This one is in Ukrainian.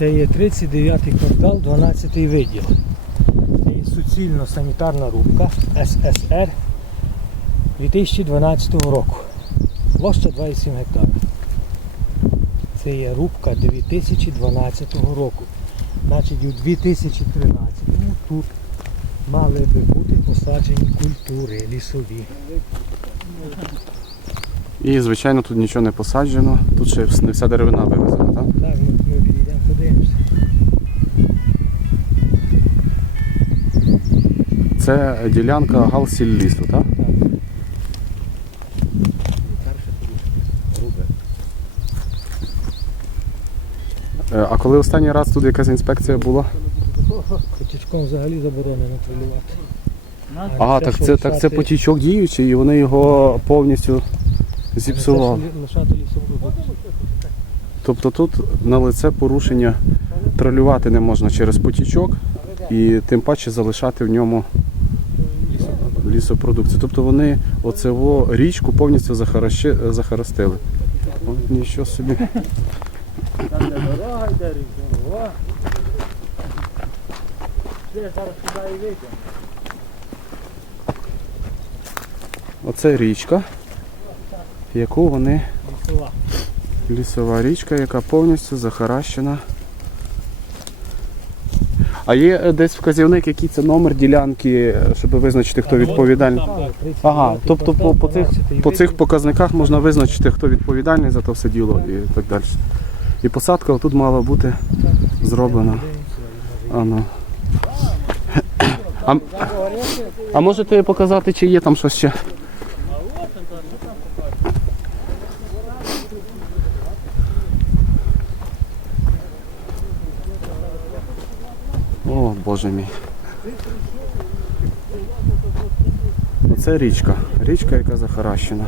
Це є 39-й квартал, 12-й виділ. Це є суцільно санітарна рубка ССР 2012 року. Площа 27 гектарів. Це є рубка 2012 року. Значить, у 2013 тут мали би бути посаджені культури лісові. І, звичайно, тут нічого не посаджено. Тут ще не вся деревина вивезена, так? Так, ми, підійдемо, подивимося. Це ділянка Галсіллісу, так? Е, А коли останній раз тут якась інспекція була? Потічком взагалі заборонено тролювати. Ага, так це, так це потічок діючий і вони його повністю лісопродукцію. Тобто тут на лице порушення тролювати не можна через потічок і тим паче залишати в ньому лісопродукцію. Тобто вони оцеву річку повністю захарастили. От нічого собі. Там де дорога йде, рівно. Зараз сюди і вийдемо. Оце річка, яку вони. Лісова. Лісова річка, яка повністю захаращена. А є е, десь вказівник, який це номер ділянки, е, щоб визначити, хто відповідальний. Ага, тобто по, по, цих, по цих показниках можна визначити, хто відповідальний за то все діло і так далі. І посадка тут мала бути зроблена. А, ну. а, а можете показати, чи є там щось ще? О, боже мій. Це річка. Річка, яка захаращена.